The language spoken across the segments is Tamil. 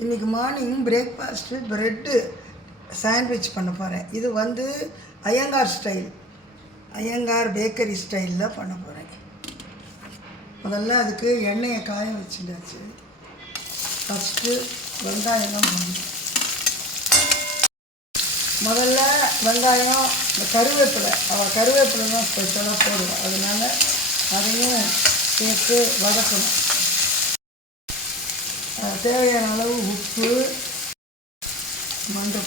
இன்றைக்கி மார்னிங் பிரேக்ஃபாஸ்ட்டு ப்ரெட்டு சாண்ட்விச் பண்ண போகிறேன். இது வந்து ஐயங்கார் ஸ்டைல், ஐயங்கார் பேக்கரி ஸ்டைலில் பண்ண போகிறேன். முதல்ல அதுக்கு எண்ணெயை காய வச்சுட்டாச்சு. ஃபஸ்ட்டு வெங்காயம்லாம் போடணும். முதல்ல வெங்காயம், இந்த கருவேப்பிலை கருவேப்பிலை தான் ஸ்பெஷலாக போடுவோம். அதனால் அதையும் சேர்த்து வதக்கணும். தேவையான அளவு உப்பு, மஞ்சள்,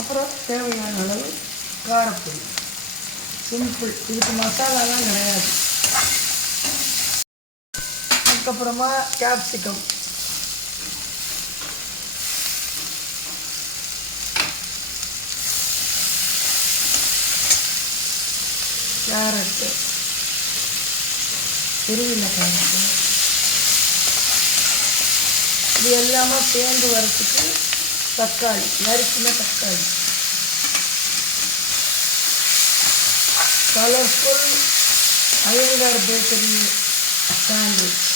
அப்புறம் தேவையான அளவு காரப்பொடி. சிம்பிள், இதுக்கு மசாலாலாம் கிடையாது. அதுக்கப்புறமா கேப்சிகம், கேரட்டு, துருவின கேரட்டு, இது எல்லாமே சேர்ந்து வரத்துக்கு தக்காளி, நறுக்கின தக்காளி. Colourful Iyengar bakery sandwich.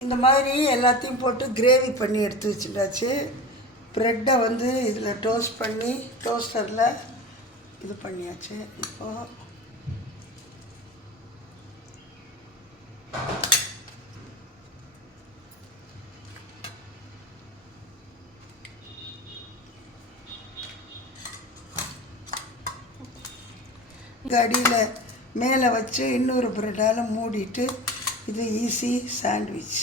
இந்த மாதிரி எல்லாத்தையும் போட்டு கிரேவி பண்ணி எடுத்து வச்சுட்டாச்சு. ப்ரெட்டை வந்து இதில் டோஸ்ட் பண்ணி டோஸ்டரில் இது பண்ணியாச்சு. இப்போது அடியில் மேலே வச்சு இன்னொரு ப்ரெட்டால் மூடிட்டு, இது ஈஸி சாண்ட்விச்.